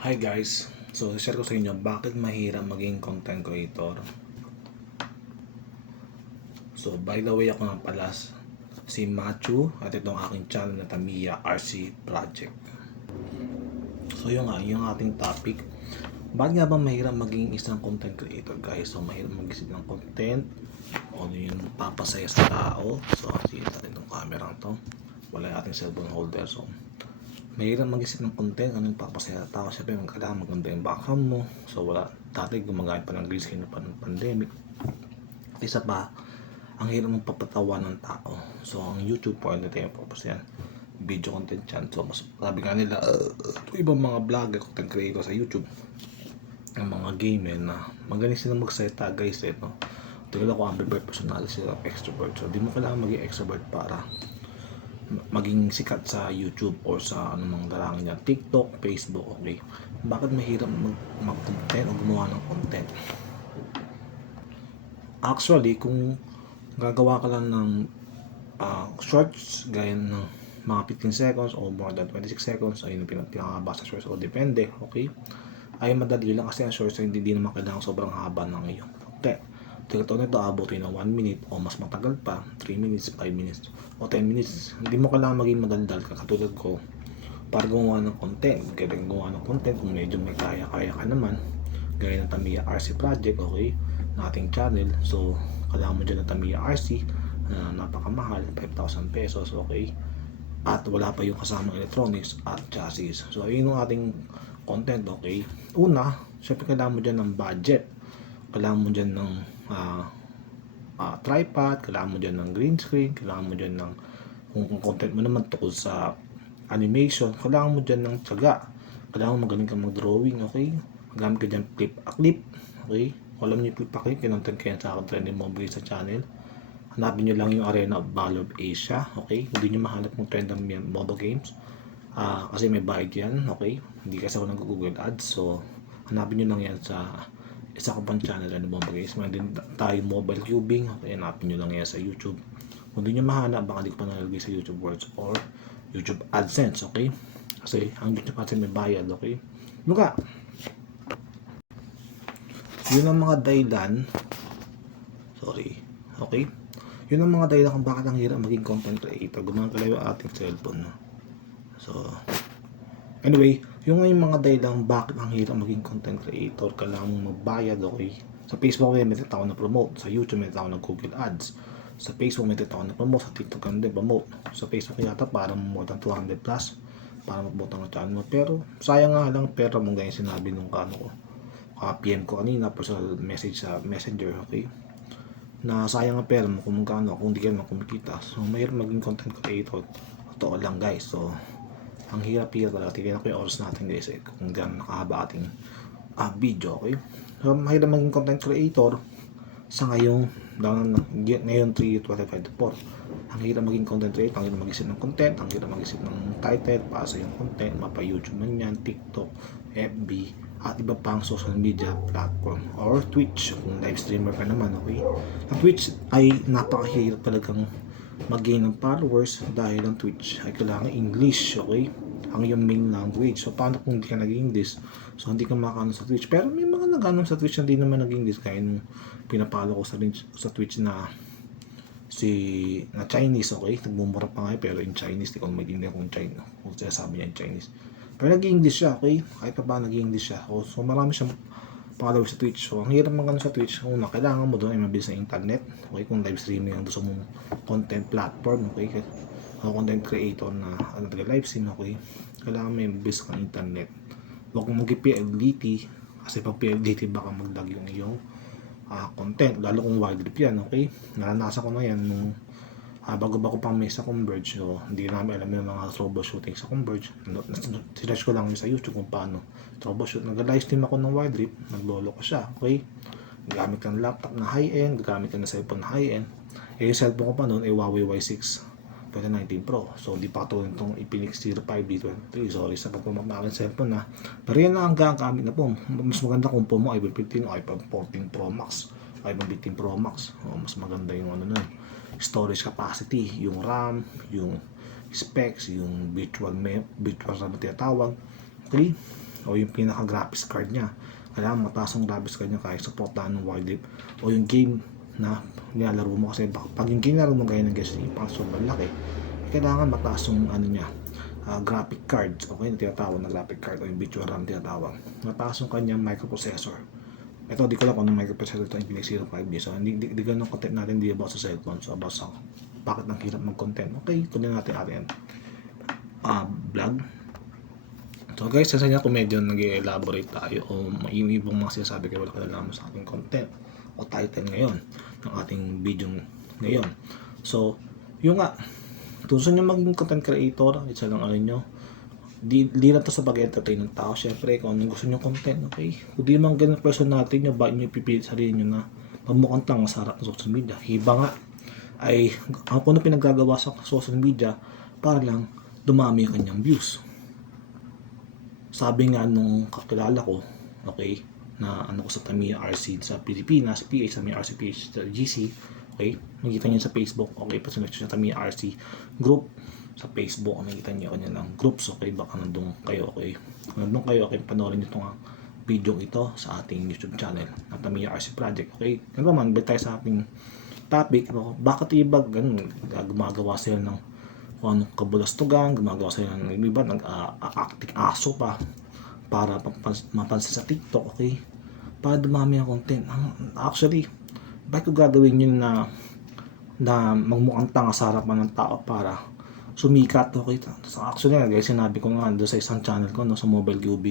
Hi guys! So, share ko sa inyo bakit mahirap maging content creator. So, by the way, ako nga pala si Matthew at itong aking channel na Tamiya RC Project. So, yung ating topic. Bakit nga ba mahirap maging isang content creator guys? So, mahirap mag-isip ng content o ano yung papasaya sa tao. So, sige natin itong camera to. Wala yung ating cellphone holder. So, mahirap mag-isip ng content, anong papasaya sa tao. Siyempre, kailangan maganda yung background mo. So, wala. Dati gumagamit pa ng green screen pa ng pandemic. At isa pa, ang hirap mong papatawa ng tao. So, ang YouTube po, entertainment purpose yan. Video content yan. So, mas sabi nga nila, ibang mga vlogger, content creator sa YouTube, ang mga gamer na magaling silang magsalita guys no? Tulad ako, ambivert personality sila, extrovert. So, di mo kailangan maging extrovert para maging sikat sa YouTube or sa anumang larangan niya, TikTok, Facebook, okay? Bakit mahirap mag-content o gumawa ng content? Actually, kung gagawa ka lang ng shorts gaya ng mga 15 seconds o more than 26 seconds, ayun yung pinakahaba sa shorts o depende, okay? Ay madali lang kasi ang shorts ay hindi naman kailangan sobrang haba ng iyong content. Katulad nito, abutin ng 1 minute o mas matagal pa, 3 minutes, 5 minutes o 10 minutes. Hindi mo kailangan maging madaldal ka katulad ko para gumawa ng content. Kaya gumawa ng content kung medyo may kaya-kaya ka naman, gaya ng Tamiya RC Project, okay, na ating channel. So, kailangan mo dyan ng Tamiya RC na napakamahal, 5,000 pesos, okay, at wala pa yung kasamang electronics at chassis. So, ayun yung ating content, okay. Una, syempre kailangan mo dyan ng budget. Kailangan mo dyan ng tripod, kailangan mo dyan ng green screen, kailangan mo dyan ng, kung content mo naman tukol sa animation, kailangan mo dyan ng tiyaga, kailangan mo magaling kang mag-drawing, okay, magamit ka dyan clip, okay. Kung alam niyo clip a clip, kinontent kayo sa akin trending mobile sa channel, hanapin nyo lang yung Arena of Valor of Asia, okay. Hindi nyo mahanap yung trend ng mobile games, kasi may bayad yan, okay. Hindi kasi ako nag-google ads, so hanapin nyo lang yan sa isa ko pang channel, ano bang bagay. Meron din tayo mobile cubing, okay, hanapin nyo lang yan sa YouTube. Kung di nyo mahanap, baka di ko pa nalagay sa YouTube Words or YouTube AdSense, okay. Kasi ang YouTube AdSense may bayad, okay. Luka, yun ang mga dahilan, sorry, okay, yun ang mga dahilan kung bakit ang hirap maging content creator. Gumagalaw yung ating cellphone, no? So, anyway, yung mga dahilan bakit ang hirap maging content creator, kailangan mong magbayad, okay? Sa Facebook may tao na promote, sa YouTube may tao na Google Ads, sa Facebook may tao na promote, sa TikTok kan din promote. Sa Facebook yata parang more than 200 plus para magbuto ng channel mo. Pero sayang nga lang pera mong ganyan sinabi nung ko, PM ko kanina, personal message sa Messenger, okay? Na sayang ang pera mo kung magkano, kung di ka naman kumikita. So mahirap maging content creator. Totoo lang guys. So ang hirap-hirap talaga. Tignan ko yung oras natin guys, kung gano'n nakahaba ating video, okay. So mahirap maging content creator sa ngayon 3/2024. Ang hirap maging content creator, ang hirap mag-isip ng content, ang hirap mag-isip ng title para sa yung content, mapa YouTube man yan, TikTok, FB, at iba pang social media platform or Twitch kung live streamer ka naman, okay. Ang Twitch ay napakahirap talagang mag-gain ng followers dahil ang Twitch ay kailangan English, okay, ang yung main language. So paano kung hindi ka nag-English? So hindi ka makakano sa Twitch. Pero may mga nag-ano sa Twitch na hindi naman nag-English, kaya nung pinapalo ko sa Twitch na Chinese, okay, nagmumura pa nga pero in Chinese, di ko maintindihan kung China, kung sinasabi niya in Chinese, pero nag-English siya, okay, kahit pa ba nag-English siya. So marami siyang followers sa Twitch. So ang hirap magano sa Twitch, una kailangan mo doon ay mabilis na internet, okay, kung live streaming ang gusto mong content platform, okay, content creator na live stream, okay, kailangan may mabilis kang internet. Huwag kang mag-PLDT kasi pag PLDT baka mag-lag yung iyong content, lalo kung wide rip yan, okay. Naranasan ko na yan nung bago pang may sa Converge. So hindi namin alam yung mga troubleshooting sa Converge. Sinearch ko lang yun sa YouTube kung paano troubleshoot. Nag-live stream ako ng wide rip, naglolo ko siya, okay. Gamit ka ng laptop na high-end, gamit ka ng cellphone na high-end. Yung cellphone ko pa noon ay Huawei Y6 2019 Pro. So hindi pa ito itong Infinix 05D23. Sorry sa pagpapamakin cellphone na. Pero yan lang ang gagamit na po. Mas maganda kung po mo iPhone 15 o iPhone 14 Pro Max, iPhone 15 Pro Max. Mas maganda yung ano nun, storage capacity, yung RAM, yung specs, yung virtual RAM na tinatawag, okay. o yung pinaka graphics card niya. Kailangan mataas ang graphics card niya kaya supportahan ng wide o yung game na nilalaro mo, kasi pag yung game na mo gaya ng guys, yung pang sobrang laki, kailangan mataas yung ano niya, graphic cards, okay, na tinatawag na graphic card o yung virtual RAM tinatawag. Mataas yung kanyang microprocessor. Ito, di ko lang kung anong microprocessor ito, Infinix 05B. So, di ganun content natin, di about sa cellphone. So, about sa bakit ang hirap mag-content. Okay, tuloy natin atin vlog. So guys, sa inyo kung medyo nag-elaborate tayo o yung ibang mga sinasabi kayo wala kalalaman sa ating content o title ngayon ng ating video ngayon. So, yung nga, gusto nyo maging content creator, isa lang ano nyo, di lang to sa pag-entertain ng tao. Syempre, kung anong gusto nyo content, okay? Kung di man ganun personality nyo, bakit nyo ipipilit sarili nyo na magmukhang tanga sa harap ng social media? Hiba nga, ay ako na pinaggagawa sa social media para lang dumami ang kanyang views. Sabi nga nung kakilala ko, okay, na ano ko sa Tamiya RC sa Pilipinas, PH, Tamiya RC PH sa GC, okay, makikita niyo sa Facebook, okay, pa-select sa Tamiya RC group sa Facebook, makikita niyo kanya ng groups, okay, baka nandun kayo, okay, nandun kayo, okay, panoorin niyo itong video ito sa ating YouTube channel na Tamiya RC Project, okay. Ano naman, balik tayo sa ating topic, no? Bakit iba ganun, gumagawa sila ng kung anong kabulastugan, gumagawa sila ng iba, nag-acting aso pa para mapansin sa TikTok, okay, para dumami ang content. Actually, bakit ko gagawin yun na magmukhang tanga sa harapan ng tao para sumikat, okay. So actually, guys, sinabi ko nga doon sa isang channel ko, no, sa Mobile QB,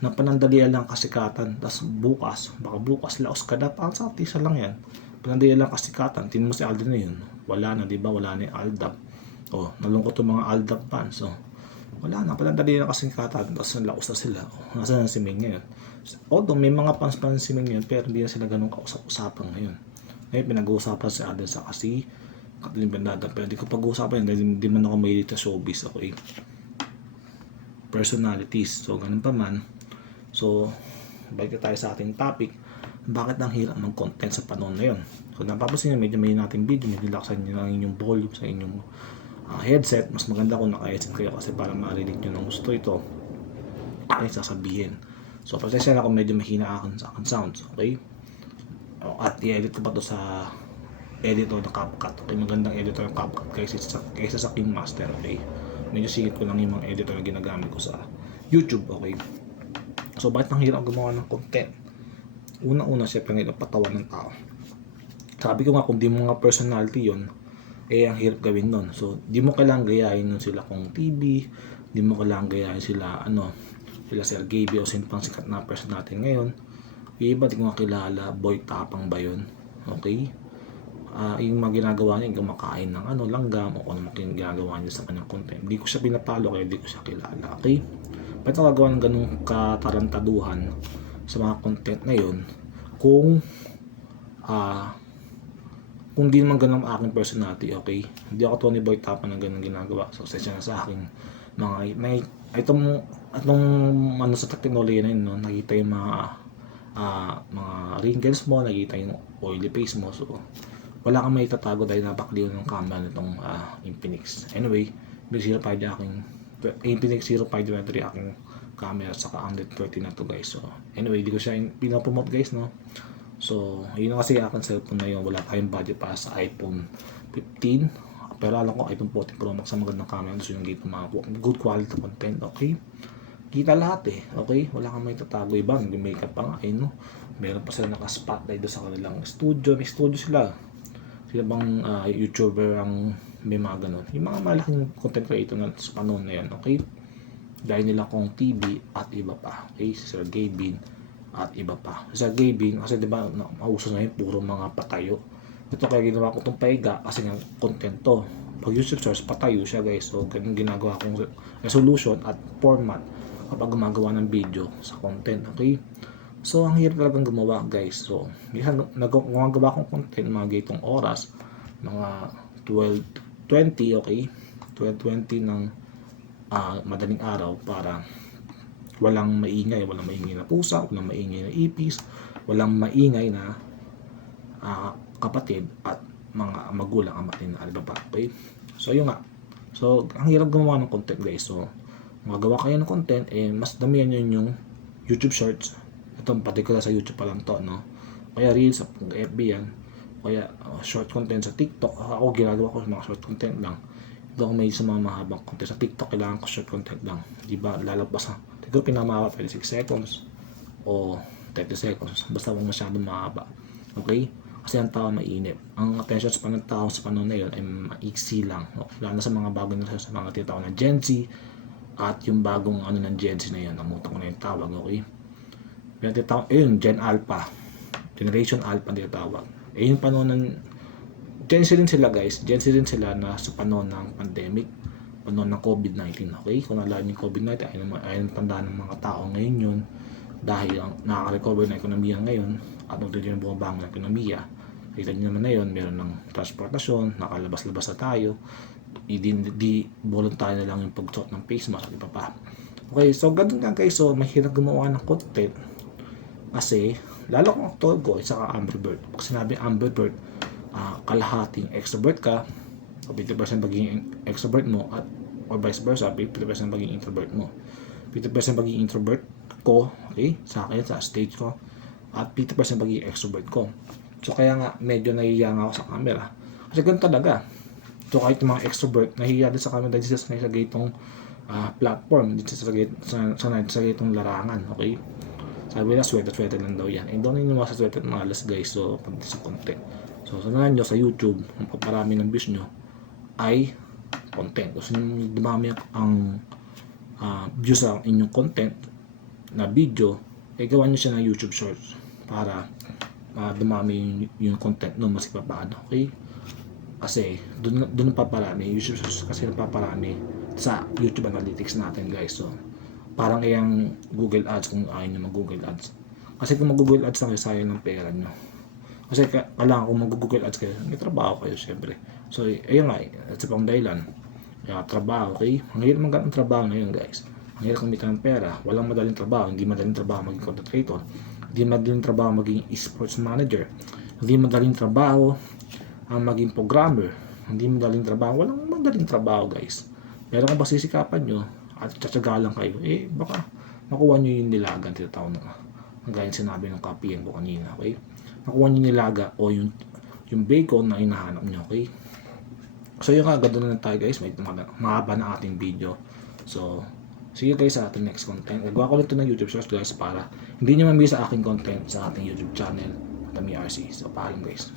na panandalian lang kasikatan, tapos baka bukas laos ka na, para sa artista lang yan. Panandalian lang kasikatan, tingin mo si Alden na yun, wala na, diba, wala na yung Aldab. Oh, nalungkot yung mga Aldab fans. So, wala na, panandalian lang kasikatan, tapos laos na sila. Oh, nasa na si Ming ngayon? Although may mga fans si Ming ngayon, pero hindi na sila ganun kausap-usapan ngayon. Ngayon, pinag-uusapan si Alden sa kasi Kathleen Bernarda, pero hindi ko pag-uusapan dahil hindi man ako may dito showbiz, okay. Personalities, so ganun pa man. So, balik tayo sa ating topic. Bakit ang hirap mag-content sa panahon na yun? So, napapansin nyo, medyo may nating video, medyo laksan nyo lang inyong volume sa inyong headset. Mas maganda kung naka-headset kayo kasi para marinig nyo ng gusto ito ay sasabihin. So, pasensya na kung medyo mahina sa akin sounds, okay? At i-edit ko pa to sa editor na CapCut, okay? Magandang editor ng CapCut kaysa sa King Master, okay? Medyo singit ko lang yung mga editor na ginagamit ko sa YouTube, okay? So, bakit ang hirap gumawa ng content? Una-una, syempre ngayon, patawan ng tao. Sabi ko nga, kung di mo nga personality yon, ang hirap gawin nun. So, di mo kailangang gayahin nun sila kung TV, di mo kailangang gayahin sila, sila Sir Gaby o sin pang sikat na person natin ngayon. Iba, di ko nga kilala, Boy Tapang ba yun? Okay? Yung mga ginagawa niya, kumakain ng langgam o ano mga ginagawa niya sa kanyang content. Di ko siya pinapalo kaya di ko siya kilala, okay? Ba't nakagawa ng ganung katarantaduhan sa mga content na yun kung di naman ganun ang aking personality, okay? Hindi ako Tony Boy Tapang na ganun ginagawa. So, sesya na sa aking mga itong sa technology na yun, no? Nakita yung mga wrinkles mo, nakita yung oily face mo. So, wala kang may tatago dahil napakaliw ng camera nitong Infinix. Anyway, Infinix 0523 aking camera saka 130 na to, guys. So, anyway, di ko siya pinapromote, guys, no? So, yun na kasi aking cellphone na yun. Wala tayong budget para sa iPhone 15. Pero alam ko, iPhone 14 Pro Max ang magandang camera. So, yung dito mga good quality content, okay? Kita lahat okay? Wala kang may tatago. Iba, nag-makeup pa nga, no? Meron pa sila naka-spotlight doon sa kanilang studio. May studio sila. Sila bang YouTuber ang may mga ganun. Yung mga malaking content creator na sa panahon na yan, okay? Dahil nila kong TV at iba pa. Okay? Sir Gavin at iba pa. Sir Gavin, kasi diba, mauso na yun, puro mga patayo. Ito kaya ginawa ko itong paiga kasi ng content to. Pag user search, patayo siya, guys. So, ganun ginagawa kong resolution at format kapag gumagawa ng video sa content, okay? So, ang hirap talagang gumawa, guys. So, minsan gumagawa kong content mga gaytong oras, mga 12:20, okay? 12:20 ng madaling araw para walang maingay na pusa, walang maingay na ipis, walang maingay na kapatid at mga magulang amatin na ba, okay? So, yun nga. So, ang hirap gumawa ng content, guys. So, magawa kayo ng content, mas damihan nyo yung YouTube Shorts. Ito, particular sa YouTube pa lang to, no? Kaya Reels, sa FB yan. Kaya short content sa TikTok. Ako ginagawa ko mga short content lang. Hindi ako may sa mga mahabang content. Sa TikTok, kailangan ko short content lang. Di ba, lalabas na. Siguro pinamahaba, 6 seconds o 30 seconds. Basta huwag masyadong mahaba. Okay? Kasi ang tao mainip. Ang attention span ng tao sa panahon na yun ay maiksi lang. No? Lalo na sa mga bagong sa mga tinatawag na Gen Z at yung bagong ano ng Gen Z na yun. Namutan ko na yung tawag. Okay? Yung tinatawag, Gen Alpha. Generation Alpha tinatawag. Yung panahon ng Gen Z rin sila guys. Gen Z rin sila na sa panahon ng pandemic. Panahon ng COVID-19. Okay? Kung nalaman yung COVID-19 ay tandaan ng mga tao ngayon yun. Dahil nakaka-recover na ekonomiya ngayon at unti din bumabangon ng ekonomiya. Kita nyo naman na yun, meron ng transportasyon, nakalabas-labas na tayo, di voluntary na lang yung pagsuot ng face mask at iba pa. Okay, so ganun nga guys, so mahirap gumawa ng content kasi lalo kung actor ko, isa ka ambivert. Pag sinabi ambivert, kalahating extrovert ka, o 50% magiging extrovert mo at or vice versa, 50% magiging introvert mo. 50% magiging introvert ko, okay, sa akin, sa stage ko, at 50% magiging extrovert ko. So kaya nga medyo nahihiya nga ako sa camera. Kasi ganun talaga. So kahit yung mga extrovert, nahihiya din sa camera dahil sa gaytong platform, dito sa gaytong larangan, okay? Sabi na sweater lang daw yan. Eh doon yung mga sa sweater malas guys, so pag sa content. So sanahan nyo sa YouTube, ang paparami ng views nyo ay content. Gusto nyo dumami ang views sa inyong content na video, gawa nyo siya ng YouTube Shorts para dumami yung content no mas papaano, okay? Kasi doon paparami YouTube Shorts kasi napaparami sa YouTube Analytics natin guys. So parang yung Google Ads kung ayaw nyo mag-Google Ads. Kasi kung mag-Google Ads lang, sayang ng pera nyo. Kasi kailangan kung mag-Google Ads kayo, may trabaho kayo syempre. So ayun nga, sa pang dahilan. Trabaho, okay? Ang hirap magkaroon ng trabaho na yun guys. Ang hirap kumita ng pera. Walang madaling trabaho. Hindi madaling trabaho maging content creator. Hindi madaling trabaho maging esports manager. Hindi madaling trabaho ang maging programmer. Hindi madaling trabaho. Walang madaling trabaho guys. Pero kung pasisikapan nyo at tsatsaga lang kayo, baka makuha nyo yung nilagan tinatawag na gaya sinabi ng copying ko kanina, okay? Makuha nyo yung nilaga o yung bacon na hinahanap nyo, okay? So yung kagad na lang tayo guys, may mahaba na ating video. So see you guys sa ating next content. Nagawa ko lang ito ng YouTube Shorts guys para hindi nyo mamili sa aking content sa ating YouTube channel, Tami RC. So paalam guys.